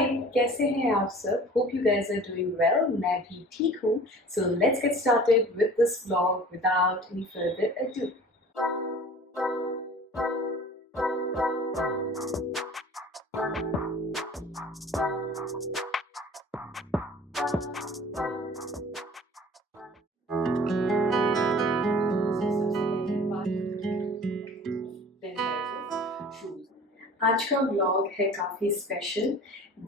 हाय, कैसे हैं आप सब? Hope you guys are doing well. मैं भी ठीक हूँ। So let's get started with this vlog without any further ado. आज का व्लॉग है काफ़ी special.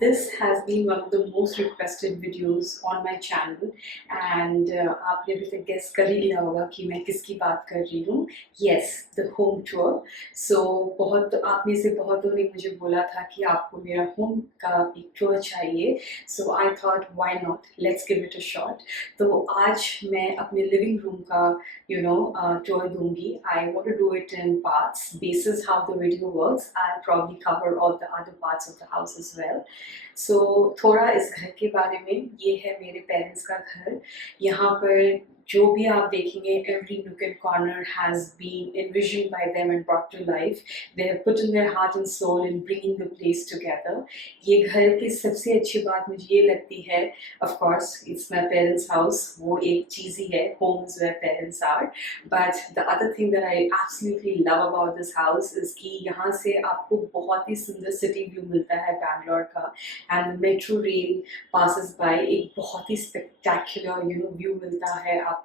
This has been one of the most requested videos on my channel and आपने अभी तक गेस कर ही लिया होगा कि मैं किसकी बात कर रही हूँ। Yes, the home tour. So बहुत आप में से बहुतों ने मुझे बोला था कि आपको मेरा होम का एक टूर चाहिए। So I thought why not, let's give it a shot. तो आज मैं अपने लिविंग रूम का tour दूंगी. I want to do it in parts, basis how the video works. I'll probably cover all the other parts of the house as well. So थोड़ा इस घर के बारे में, ये है मेरे पेरेंट्स का घर। यहाँ पर जो भी आप देखेंगे, every nook and corner has been envisioned by them and brought to life. They have put in their heart and soul in bringing the place together. ये घर की सबसे अच्छी बात मुझे ये लगती है, of course it's my parents' house. वो एक चीज़ ही है, home is where parents are. But the other thing that I absolutely love about this house is कि यहाँ से आपको बहुत ही सुंदर city view मिलता है बैंगलोर का, and the metro rail passes by. एक बहुत ही spectacular view मिलता है आपको.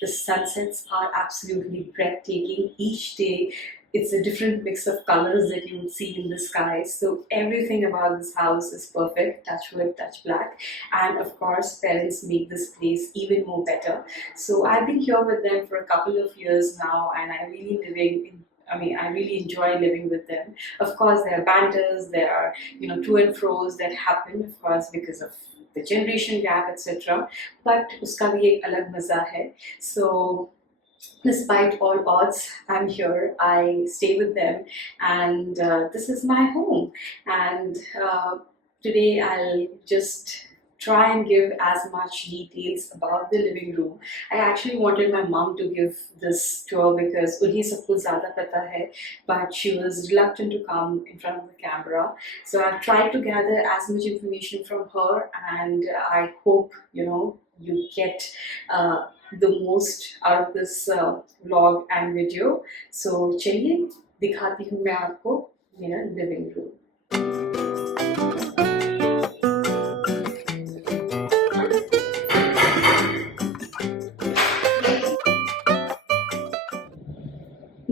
The sunsets are absolutely breathtaking. Each day it's a different mix of colors that you would see in the sky. So everything about this house is perfect. Touch wood, touch black. And of course, parents make this place even more better. So I've been here with them for a couple of years now, and I really enjoy living with them. Of course, there are banters, there are to and fro's that happen, of course, because of the generation gap, etc. But uska bhi ek alag maza hai. So despite all odds, I'm here. I stay with them, and this is my home. And today I'll just try and give as much details about the living room. I actually wanted my mom to give this tour because unhi sab kuch zyada pata hai, but she was reluctant to come in front of the camera. So I've tried to gather as much information from her, and I hope you get the most out of this vlog and video. So चलिए दिखाती हूँ मैं आपको मेरा living room.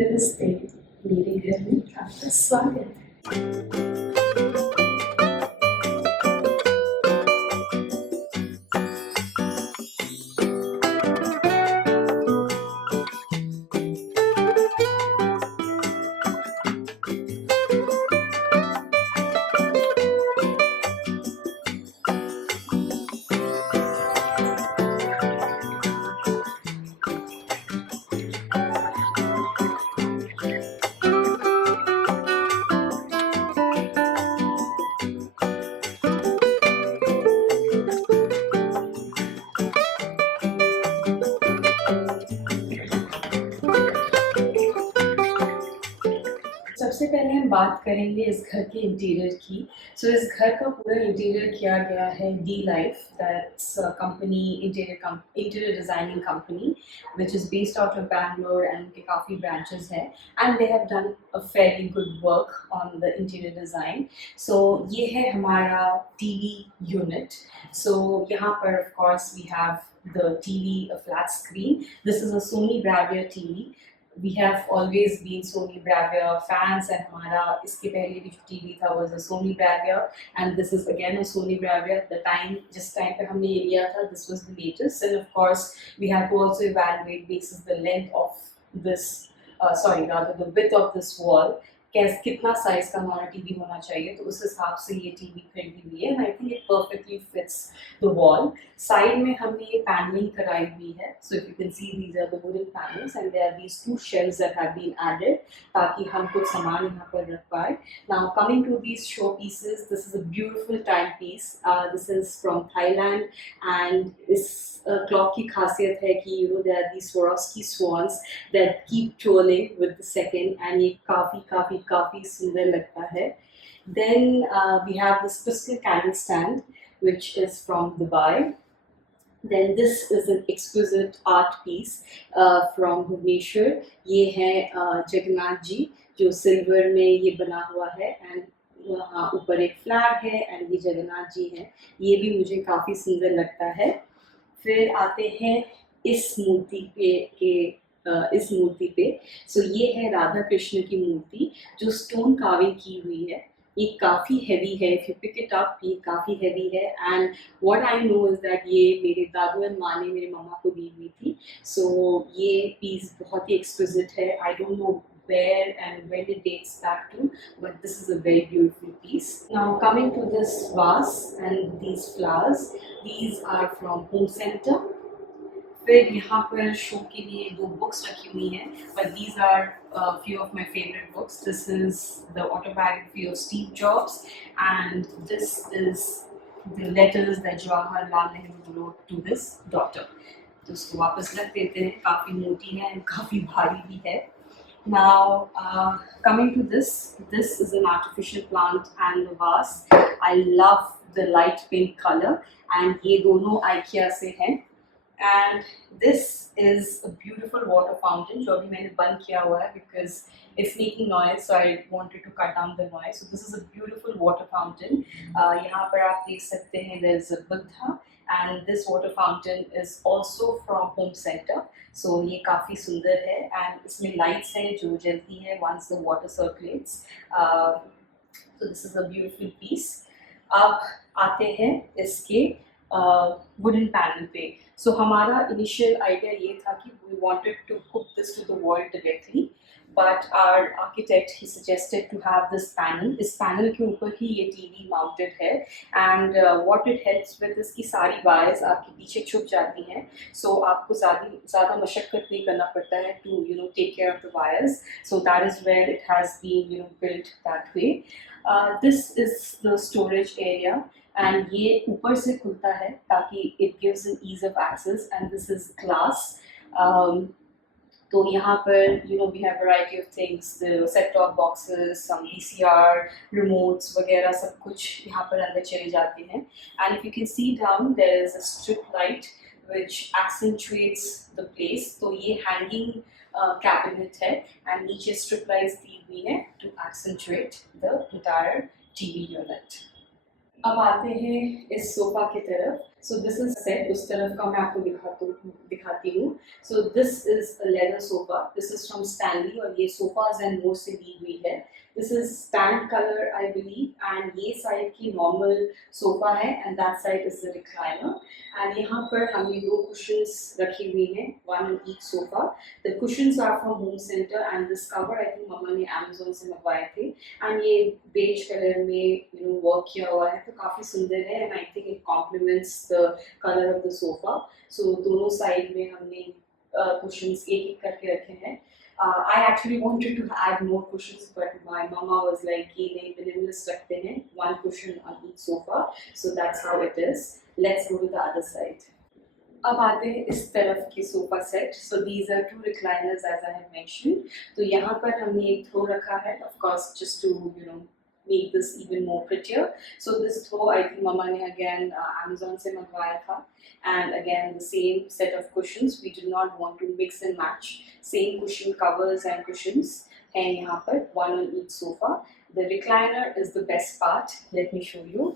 नमस्ते, मेरे घर में आपका स्वागत है। सबसे पहले हम बात करेंगे इस घर के इंटीरियर की। सो इस घर का पूरा इंटीरियर किया गया है D Life, that's company, interior designing company which is based out of Bangalore, and उनके काफ़ी ब्रांचेस हैं, and they have done a fairly good work on the interior design. So ये है हमारा टीवी यूनिट। सो यहाँ पर of course we have the TV, a flat screen. This is a Sony Bravia TV. We have always been Sony Bravia fans, and हमारा इसके पहले भी जो TV था was a Sony Bravia, and this is again a Sony Bravia. The time जिस time पे हमने ये लिया था, this was the latest, and of course we have to also evaluate basis the length of this, the width of this wall. कितना size का हमारा TV होना चाहिए, तो उस हिसाब से ये टीवी खरीदी हुई है, and I think it perfectly fits the wall. Side में हमने ये पैनलिंग कराई हुई है, so if you can see these are the wooden panels, and there are these two shelves that have been added ताकि हम कुछ सामान यहाँ पर रख पाए। Now coming to these show pieces, this is a beautiful time piece. This is from Thailand, and इस clock की खासियत है कि there are these Swarovski swans that keep twirling with the second, and ये काफ़ी सुंदर लगता है। Then we have this crystal candle stand, which is from Dubai. Then this is an exquisite art piece from Bhubaneswar. ये है जगन्नाथ जी जो silver में ये बना हुआ है, एंड वहाँ ऊपर एक फ्लैग है, एंड ये जगन्नाथ जी हैं. ये भी मुझे काफ़ी सुंदर लगता है. फिर आते हैं इस मूर्ति पे इस मूर्ति पे. सो ये है राधा कृष्ण की मूर्ति जो स्टोन कार्विंग की हुई है. ये काफ़ी हैवी है. If you pick it up, ये काफ़ी हैवी है. And what I know is that ये मेरे दादू एंड माँ ने मेरे मम्मा को दी हुई थी. सो ये पीस बहुत ही एक्सक्विजिट है. I don't know where and when it dates back to, but this is a very beautiful piece. Now coming to this vase and these flowers, these are from Home Center. फिर यहाँ पर show के लिए दो books रखी हुई हैं, but these are few of my favorite books. This is the autobiography of Steve Jobs, and this is the letters that Jawaharlal Nehru wrote to his daughter. तो उसको वापस रख देते हैं. काफ़ी मोटी है और काफ़ी भारी भी है. Now, coming to this is an artificial plant and a vase. I love the light pink color, and ये दोनों IKEA से हैं. And this is a beautiful water fountain जो अभी मैंने बंद किया हुआ है because it's making noise, so I wanted to cut down the noise. So this is a beautiful water fountain. यहाँ पर आप देख सकते हैं there is a Buddha, and this water fountain is also from Home Center. So ये काफ़ी सुंदर है, and इसमें lights हैं जो जलती हैं once the water circulates. So this is a beautiful piece. अब आते हैं इसके वुडन पैनल पे. सो हमारा इनिशियल आइडिया ये था कि we wanted to hook this to the wall directly, but our architect he suggested to have this panel. इस पैनल के ऊपर ही ये टीवी माउंटेड है, and what it helps with इसकी सारी वायर्स आपके पीछे छुप जाती हैं. सो आपको ज़्यादा मशक्क़त नहीं करना पड़ता है to take care of the wires. So that is where it has been built that way. This is the storage area, and ये ऊपर से खुलता है ताकि it gives an ease of access, and this is glass. तो यहाँ पर we have variety of things, the set top boxes, some VCR remotes वगैरह सब कुछ यहाँ पर अंदर चले जाते हैं. And if you can C down there is a strip light which accentuates the place. तो ये हैंगिंग कैबिनेट है, एंड नीचे स्ट्रिप लाइट्स दी हुई है to accentuate the entire TV unit. अब आते हैं इस सोफा की तरफ. So this is set. उस तरफ का मैं आपको दिखाती हूँ. So this is a leather sofa. This is from Stanley, और ये सोफाज एंड मोर से दी हुई है. This is stand colour I believe, and ये साइड की नॉर्मल सोफा है, and that side is the recliner. And यहाँ पर हमने दो कुशंस रखी हुई हैं, one in each sofa. The cushions are from home centre, and this cover I think मम्मा ने अमेजोन से मंगवाए थे, एंड ये बेज कलर में वर्क किया हुआ है, तो काफ़ी सुंदर है, and I think it compliments the colour of the sofa. So दोनों साइड में हमने कुशंस एक एक करके रखे हैं. I actually wanted to add more cushions, but my mama was like, "ये नहीं, minimalist रखते हैं, one cushion on each sofa." So that's how it is. Let's go to the other side. अब आते हैं इस तरफ के sofa set. So these are two recliners as I have mentioned. तो यहाँ पर हमने एक थ्रो रखा है, of course just to make this even more prettier. So this throw I think mama ne again Amazon se mangwaya tha, and again the same set of cushions. We did not want to mix and match. Same cushion covers and cushions hain yahan par, one on each sofa. The recliner is the best part. Let me show you.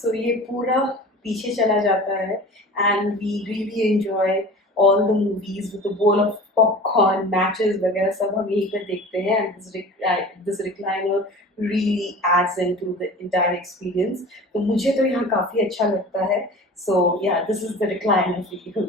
So ये पूरा पीछे चला जाता है, and we really enjoy all the movies with a bowl of popcorn, matches वगैरह सब हम यहीं पर देखते हैं, and this recliner really adds into the entire experience. तो मुझे तो यहाँ काफ़ी अच्छा लगता है. So yeah, this is the recliner for you.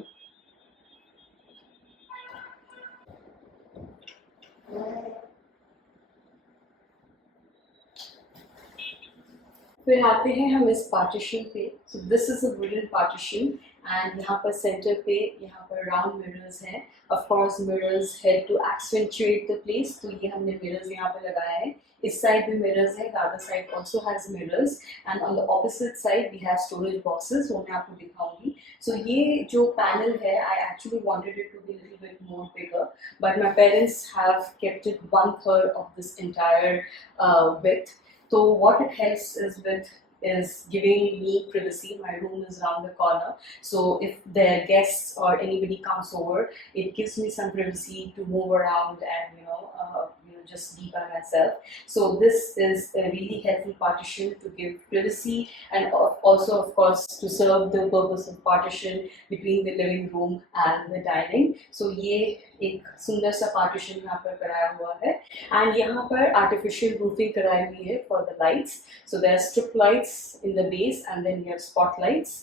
फिर आते हैं हम इस पार्टीशन पे. So this is a wooden partition, and यहाँ पर सेंटर पे यहाँ पर राउंड मिरर्स हैं. Of course mirrors help to accentuate the place, तो ये हमने मिरर्स यहाँ पे लगाया है. इस side भी mirrors है, the other side also has mirrors, and on the opposite side we have storage boxes, वो मैं आपको दिखाऊंगी. So ये जो panel है, I actually wanted it to be a little bit more bigger, but my parents have kept it 1/3 of this entire width. So what it helps is giving me privacy. My room is around the corner, so if their guests or anybody comes over, it gives me some privacy to move around and just be by myself. So this is a really helpful partition to give privacy, and also of course to serve the purpose of partition between the living room and the dining. So ये एक सुंदर सा partition यहाँ पर कराया हुआ है, and यहाँ पर artificial roofing कराई हुई है for the lights. So there are strip lights in the base, and then you have spotlights.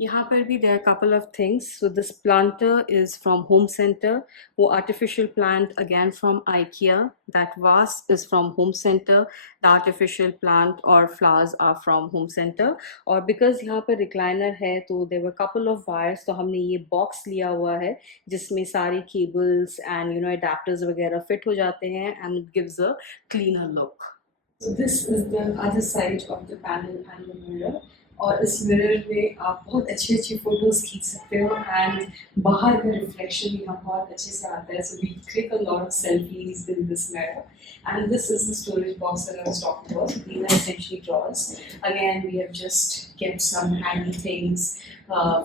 यहाँ पर भी there are a couple of things. So this planter is from Home Center. वो artificial plant again from IKEA. That vase is from Home Center. The artificial plant or flowers are from Home Center. और because यहाँ पर recliner है, तो there were a couple of wires. तो हमने ये box लिया हुआ है जिसमें सारी cables and adapters वगैरह fit हो जाते हैं, and it gives a cleaner look. So this is the other side of the panel and the mirror. और इस मिरर में आप बहुत अच्छी अच्छी फोटोज खींच सकते हो, एंड बाहर का रिफ्लेक्शन यहाँ बहुत अच्छे से आता है. So we click a lot of selfies in this mirror, and this is the storage box that I was talking about. So these are essentially drawers. Again, we have just kept some handy things,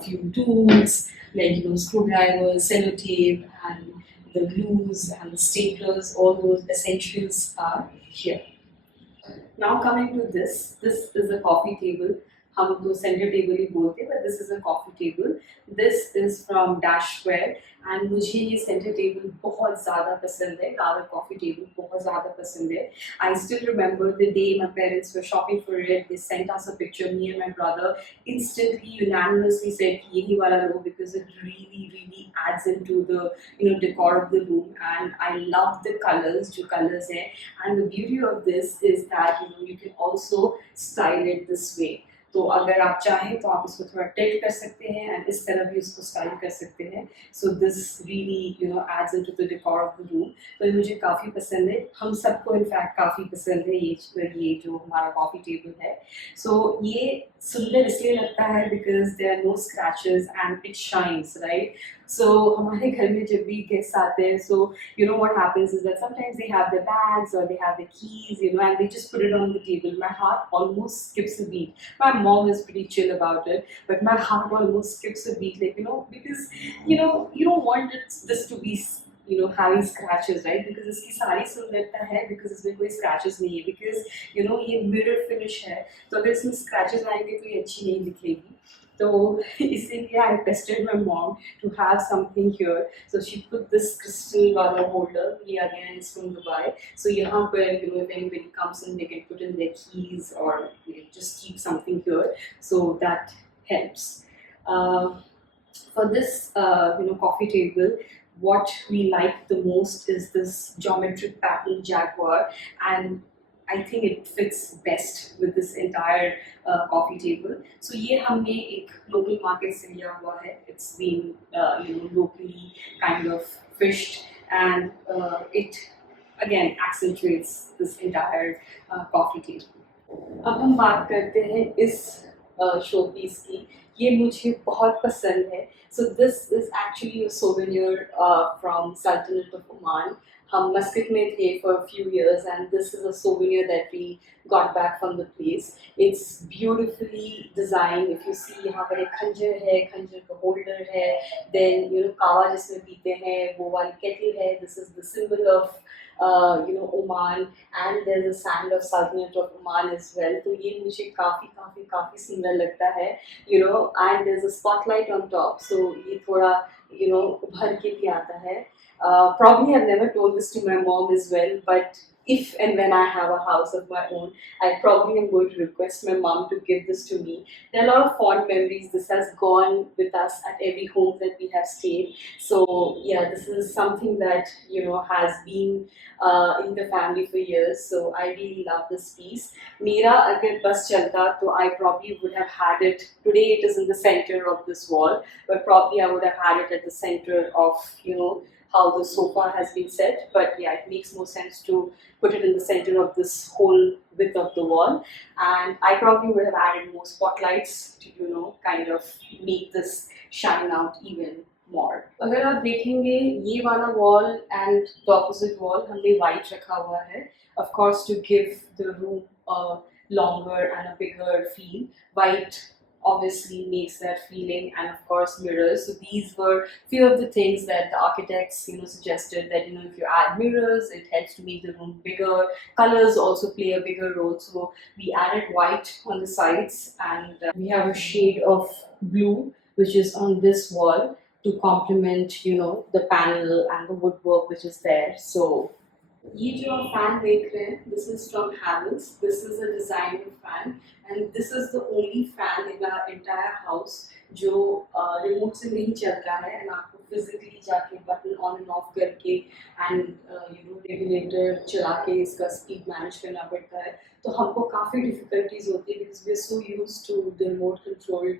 few tools like screwdrivers, sellotape, and the glues and the staplers. All those essentials are here. Now coming to this is a coffee table. हम तो centre table ही बोलते हैं, but this is a coffee table. This is from dash square, and मुझे ये centre table बहुत ज़्यादा पसंद है. रावर कॉफी टेबल बहुत ज़्यादा पसंद है. I still remember the day my parents were shopping for it. They sent us a picture, me and my brother instantly unanimously said कि यही वाला लो, because it really adds into the decor of the room, and I love the colors, जो colors हैं. And the beauty of this is that you can also style it this way. तो अगर आप चाहें तो आप इसको थोड़ा टिल्ट कर सकते हैं, एंड इस तरह भी उसको स्टाइल कर सकते हैं. So this really adds into the decor of the room. तो ये मुझे काफ़ी पसंद है. हम सबको इनफैक्ट काफ़ी पसंद है ये जो हमारा कॉफ़ी टेबल है. सो ये सुंदर इसलिए लगता है because there are no scratches and it shines, right. So हमारे घर में जब भी गेस्ट आते हैं, so what happens is that sometimes they have their bags or they have their keys, and they just put it on the table. My heart almost skips a beat. My mom is pretty chill about it, but my heart almost skips a beat, like because you don't want this to be having scratches, right? Because इसकी सारी सुंदरता है because इसमें कोई scratches नहीं है, because ये mirror finish है, तो अगर इसमें scratches आएंगे तो ये अच्छी नहीं दिखेगी. तो इसीलिए I pestered my mom to have something here. So she put this crystal water holder. ये again is from Dubai. So यहाँ पर if anybody comes in, they can put in their keys or just keep something here. So that helps. For this coffee table, what we like the most is this geometric pattern jaguar, and I think it fits best with this entire coffee table. So ये हमने एक local market से लिया हुआ है. It's been locally kind of fished, and it again accentuates this entire coffee table. अब हम बात करते हैं इस शो पीस की. ये मुझे बहुत पसंद है. So this is actually a souvenir from Sultanate of Oman. हम मस्कट में थे for a few years, and this is a souvenir that we got back from the place. It's beautifully designed. If you see, यहाँ पर एक खंजर है, खंजर का holder है, then कावा जिसमें पीते हैं वो वाली kettle है. This is the symbol of Oman, and there's a sand of Sultanate of Oman as well. तो ये मुझे काफ़ी सुंदर लगता है, and there's a spotlight on top, so ये थोड़ा उभर के भी आता है. Probably I've never told this to my mom as well, but if and when I have a house of my own, I probably am going to request my mom to give this to me. There are a lot of fond memories. This has gone with us at every home that we have stayed. So yeah, this is something that has been in the family for years. So I really love this piece. मेरा अगर बस चलता तो I probably would have had it. Today it is in the center of this wall, but probably I would have had it at the center of how the sofa has been set. But yeah, it makes more sense to put it in the center of this whole width of the wall. And I probably would have added more spotlights to kind of make this shine out even more. अगर आप देखेंगे ये वाला wall and the opposite wall हमने white रखा हुआ है, of course to give the room a longer and a bigger feel. White obviously makes that feeling, and of course mirrors. So these were few of the things that the architects suggested, that if you add mirrors it helps to make the room bigger. Colors also play a bigger role, so we added white on the sides, and we have a shade of blue which is on this wall to complement the panel and the woodwork which is there. So ये जो आप fan देख रहे हैं, this is from Havells. This is a designer fan, and this is the only fan in our entire house जो remote से नहीं चलता है, and आपको फिजिकली जाके बटन ऑन एंड ऑफ करके एंड रेगुलेटर चला के इसका स्पीड मैनेज करना पड़ता है. तो हमको काफ़ी डिफिकल्टीज होती है because we are so used to the remote controlled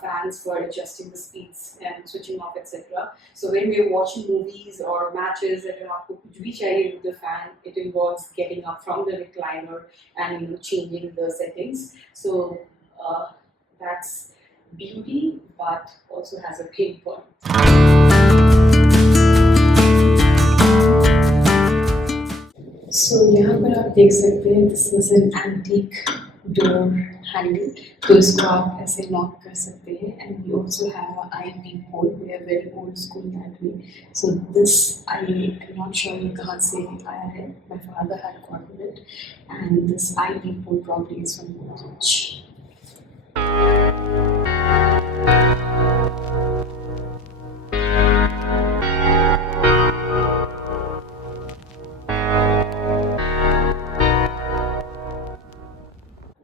fans for adjusting the speeds and switching off etc. So when we are watching movies or matches, अगर आपको कुछ भी चाहिए with the fan, it involves getting up from the recliner and changing the settings. So that's beauty, but also has a pain point. So यहाँ पर आप देख सकते हैं, this is an antique door handle, तो इसको आप ऐसे लॉक कर सकते हैं. And we also have an IV pole. We are very old school that way. So this I am not sure ये कहाँ से आया है. My father had gotten it, and this IV pole probably is from the church.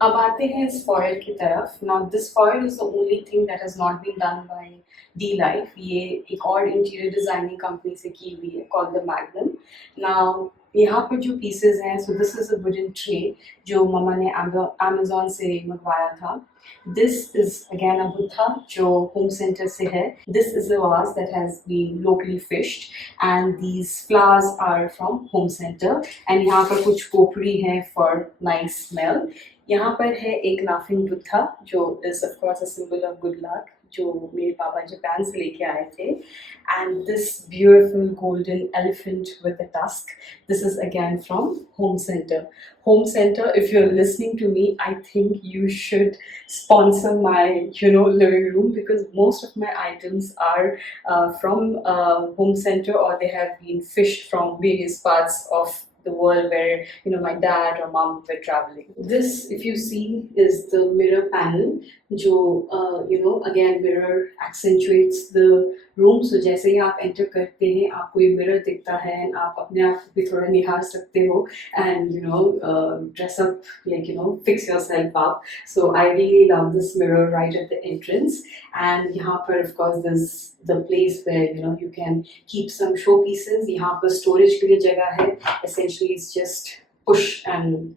अब आते हैं इस foil की तरफ. Now this foil is the only thing that has not been done by D-Life. ये एक और इंटीरियर डिजाइनिंग कंपनी से की हुई है, called the Magnum. Now यहाँ पर जो पीसेस हैं, so this is a wooden tray जो मम्मा ने Amazon से मंगवाया था. This is again a Buddha जो home center से है. This is a vase that has been locally fished, and these flowers are from home center. And यहाँ पर कुछ पोपड़ी है for nice smell. यहाँ पर है एक लाफिंग बुद्धा जो is of course a symbol of good luck, जो मेरे पापा जापान से लेके आए थे. And this beautiful golden elephant with a tusk, this is again from home centre. Home center, if you're listening to me, I think you should sponsor my living room, because most of my items are from home center, or they have been fished from various parts of the world where my dad or mom were traveling. This, if you see, is the mirror panel जो again mirror accentuates the room. So जैसे ही आप enter करते हैं आपको ये mirror दिखता है, and आप अपने आप को भी थोड़ा निहार सकते हो, and dress up, like fix yourself up. So I really love this mirror right at the entrance. And यहाँ पर of course there's the place where you can keep some showpieces. यहाँ पर storage के लिए जगह है. Essentially it's just push and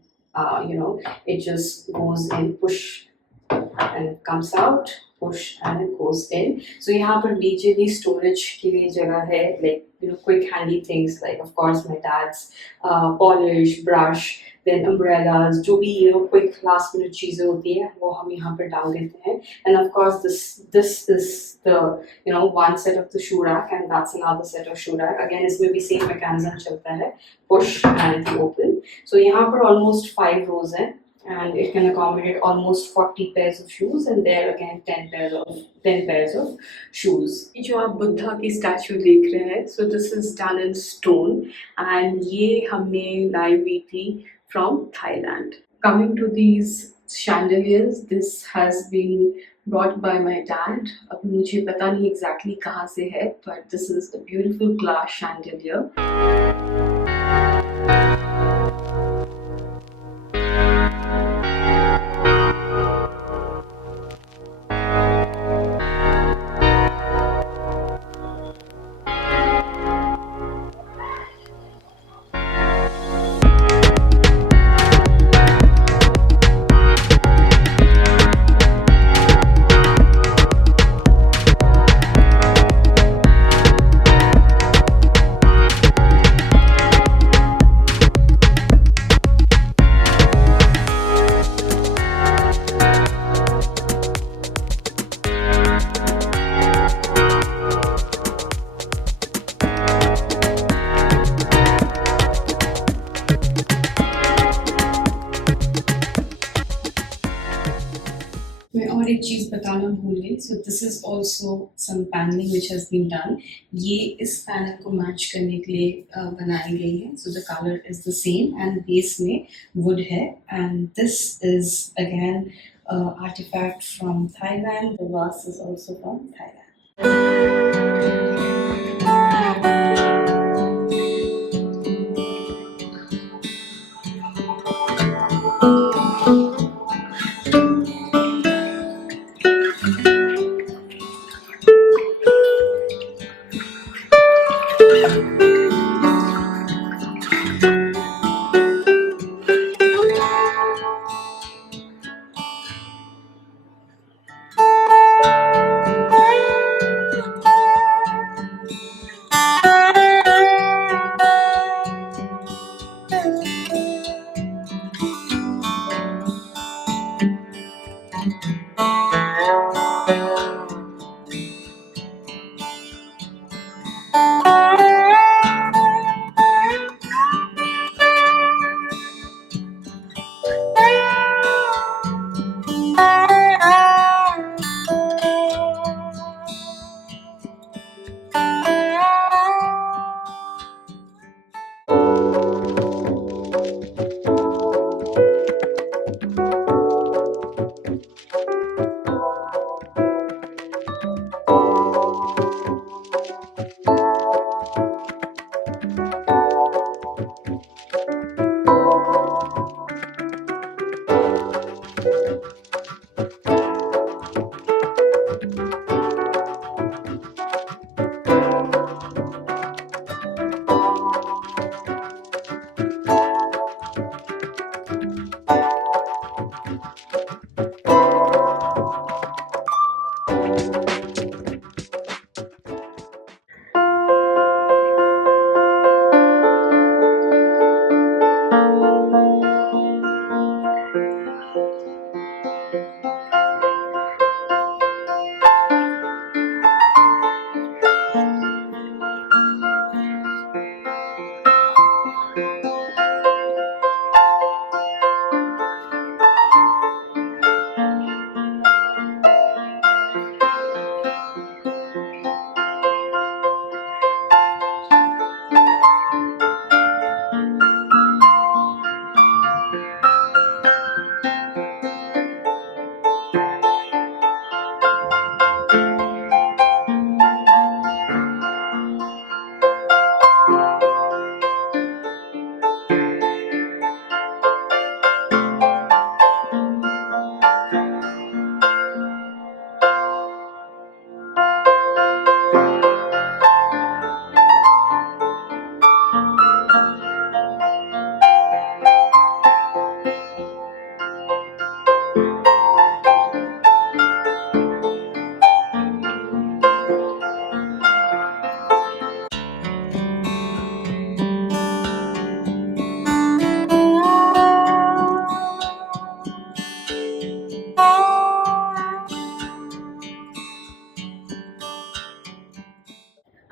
it just goes in, push and comes out, push and it goes in. So यहाँ पर majorly storage के लिए जगह है, like quick handy things like of course my dad's polish, brush, then umbrellas, जो भी quick last minute चीजें होती हैं वो हम यहाँ पर डाल देते हैं. And of course this is the one set of the shoe rack, and that's another set of shoe rack. Again इसमें भी same mechanism चलता है, push and open. So यहाँ पर almost 5 rows हैं, and it can accommodate almost 40 pairs of shoes, and there again 10 pairs of shoes. ये जो आप बुद्धा की स्टैचू देख रहे हैं, so this is done in stone, and ये हमने लाई हुई थी from Thailand. Coming to these chandeliers, this has been brought by my dad. अब मुझे पता नहीं exactly कहाँ से है, but this is a beautiful glass chandelier. एक चीज़ बताना भूल गई. So this is also some paneling which has been done. ये इस पैनल को मैच करने के लिए बनाई गई है. So the color is the same and base में wood है. And this is again artifact from Thailand. The vase is also from Thailand.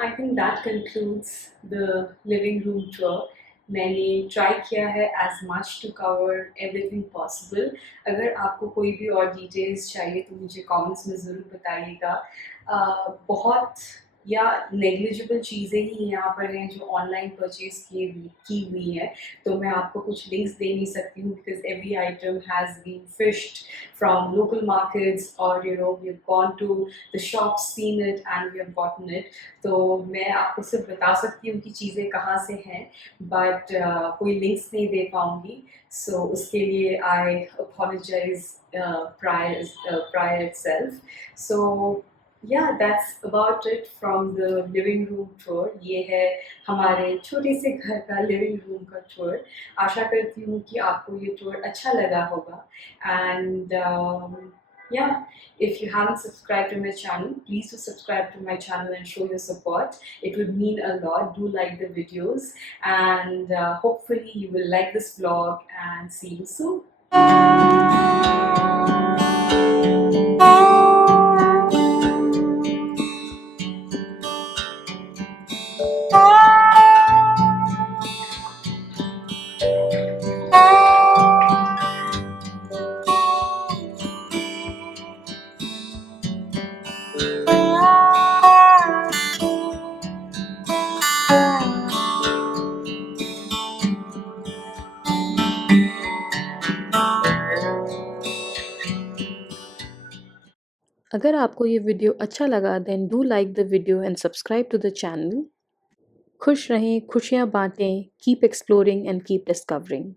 I think that concludes the living room tour. मैंने try किया है as much to cover everything possible. अगर आपको कोई भी और डिटेल्स चाहिए तो मुझे कमेंट्स में ज़रूर बताइएगा. बहुत या नेग्लिजिबल चीज़ें ही यहाँ पर हैं जो ऑनलाइन परचेज की हुई हैं, तो मैं आपको कुछ लिंक्स दे नहीं सकती हूँ because every item has been fished from local markets or we've gone to the shops, seen it and we have gotten it. तो मैं आपको सिर्फ बता सकती हूँ कि चीज़ें कहाँ से हैं, बट कोई लिंक्स नहीं दे पाऊँगी. सो उसके लिए आई apologize prior itself. So yeah, that's about it from the living room tour. ये है हमारे छोटे से घर का लिविंग रूम का टूर. आशा करती हूँ कि आपको ये टूर अच्छा लगा होगा. And yeah, if you haven't subscribed to my channel, please do subscribe to my channel and show your support. It would mean a lot. Do like the videos and hopefully you will like this vlog and see you soon. अगर आपको ये video अच्छा लगा then do like the video and subscribe to the channel. खुश रहें, खुशियाँ बाँटें, keep exploring and keep discovering.